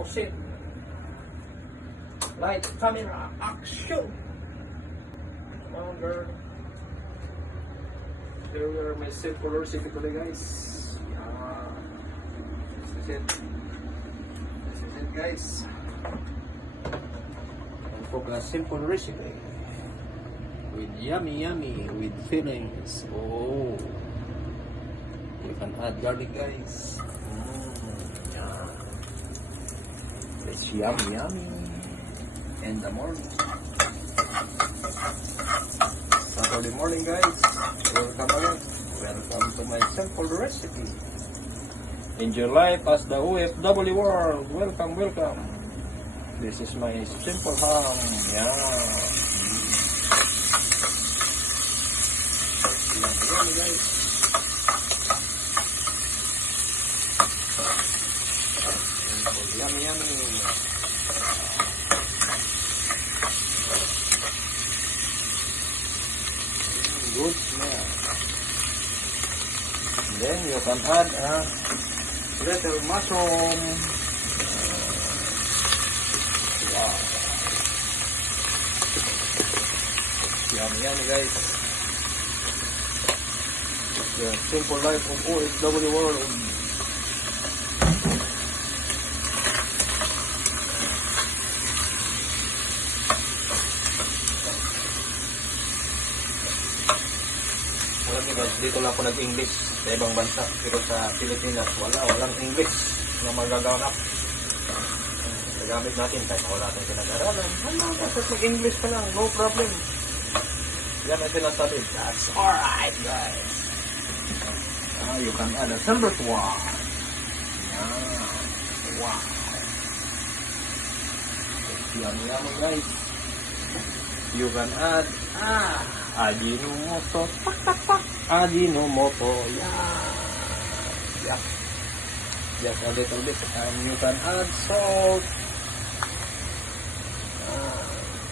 proceed. Light, camera, action! Come on, girl. Here we are, my simple recipe today, guys. Yeah. This is it. This is it, guys. And for a simple recipe with yummy, with fillings. Oh, you can add garlic, guys. Yeah. It's yummy in the morning. Saturday morning, guys. Welcome again. Welcome to my simple recipe. Enjoy life as the OFW world. Welcome, welcome. This is my simple ham. Yeah. Yummy, guys. Yummy. Good smell. And then you can add a little mushroom. Wow. Yummy, guys. The simple life of OFW world. Alam niyo guys, dito lang ako nag-English sa ibang bansa, pero sa Pilipinas walang English na magaganap. Nagamit natin kahit wala tayong pinag-aralan. Basta mag-English ka lang, no problem. Yan ang sinasabi. That's alright, guys. You can add a silver one. Wow. Yummy, guys. You can add Ajinomoto. Ajinomoto. Yeah. Just a little bit. And you can add salt.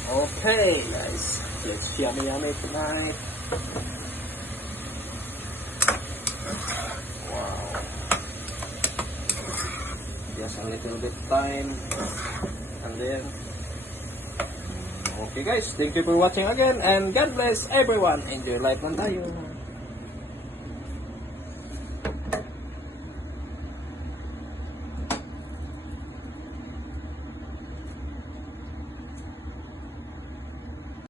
Okay, guys. It's yummy tonight. Wow. Just a little bit time. And then okay guys, thank you for watching again and God bless everyone. Enjoy life lang tayo.